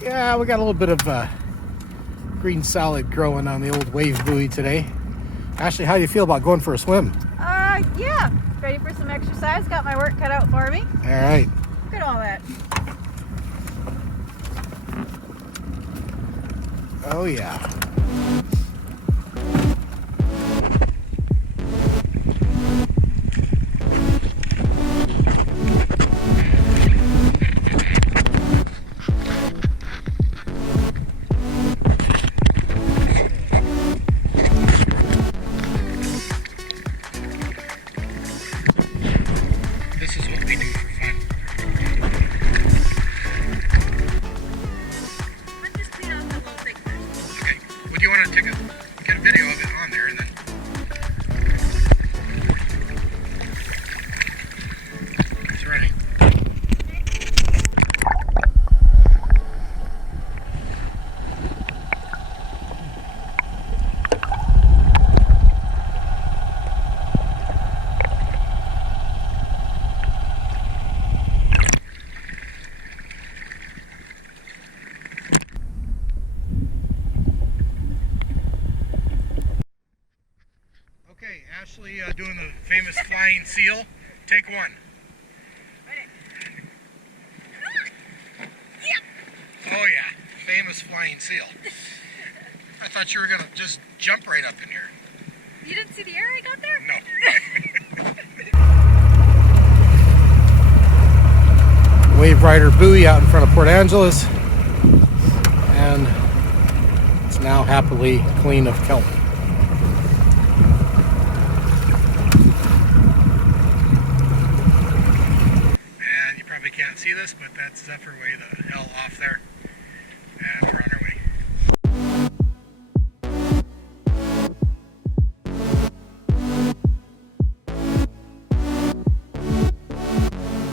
Yeah, we got a little bit of green salad growing on the old wave buoy today. Ashley, how do you feel about going for a swim? Yeah. Ready for some exercise. Got my work cut out for me. All right. Look at all that. Oh, yeah. This is what we do for fun. Let's just clean out the whole thing first. Okay. Would you want to get a video of it on there and then? It's running. Okay, Ashley doing the famous flying seal. Take one. Oh yeah, famous flying seal. I thought you were gonna just jump right up in here. You didn't see the air I got there? No. Wave Rider buoy out in front of Port Angeles, and it's now happily clean of kelp. And you probably can't see this, but that's Zephyr way the hell off there.